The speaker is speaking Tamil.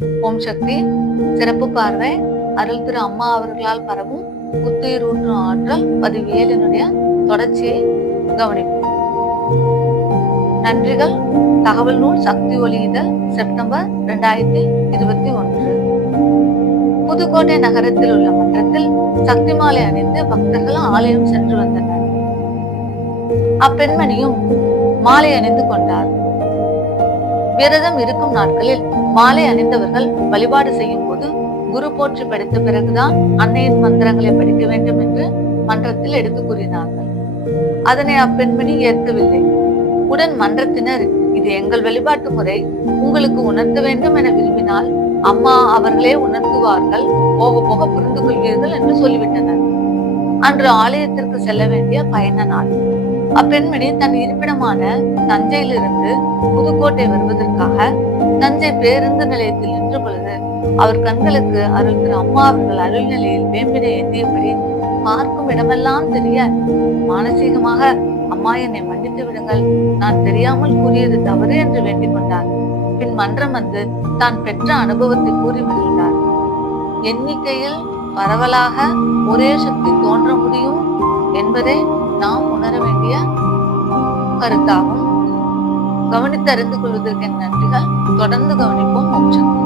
ஓம் சக்தி. சிறப்பு பார்வை அருள் திரு அம்மா அவர்களால் பரவும் புத்துயிர் ஊற்றும் ஆற்றல் பதிவு 7 தொடர்ச்சியை கவனிப்போம். நன்றிகள். தகவல் நூல் சக்தி ஒளியிதழ் செப்டம்பர் 2021. புதுக்கோட்டை நகரத்தில் உள்ள மன்றத்தில் சக்தி மாலை அணிந்து பக்தர்கள் ஆலயம் சென்று வந்தனர். அப்பெண்மணியும் மாலை அணிந்து கொண்டார். விரதம் இருக்கும் நாட்களில் மாலை அணிந்தவர்கள் வழிபாடு செய்யும் போது குரு போற்றி படித்த பிறகுதான் அன்னையின் மந்திரங்களை படிக்க வேண்டும் என்று மன்றத்தில் எடுத்து கூறினார்கள். அதனை அப்பெண்மணி ஏற்கவில்லை. உடன் மன்றத்தினர், இது எங்கள் வழிபாட்டு முறை, உங்களுக்கு உணர்த்த வேண்டும் என விரும்பினால் அம்மா அவர்களே உணர்த்துவார்கள், போக போக புரிந்து கொள்வீர்கள் என்று சொல்லிவிட்டனர். அன்று ஆலயத்திற்கு செல்ல வேண்டிய பயண நாள். அப்பெண்மணி தன் இருப்பிடமான தஞ்சையிலிருந்து புதுக்கோட்டை வருவதற்காக தஞ்சை பேருந்து நிலையத்தில் நின்ற பொழுது அவர் கண்களுக்கு அருள் திரு அம்மா அவர்கள் அருள் நிலையில் வேம்பினை ஏந்தியபடி பார்க்கும் இடமெல்லாம் தெரிய மானசீகமாக, அம்மா என்னை மன்னித்து விடுங்கள், நான் தெரியாமல் கூறியது தவறு என்று வேண்டிக் கொண்டார். பின் மன்றம் வந்து தான் பெற்ற அனுபவத்தை கூறி மகிழ்ந்தார். எண்ணிக்கையில் பரவலாக ஒரே சக்தி தோன்ற முடியும் என்பதை நாம் உணர வேண்டிய கருத்தாகும். கவனித்து அறிந்து கொள்வதற்கு நன்றிகள். தொடர்ந்து கவனிப்போம். ஓம் சக்தி.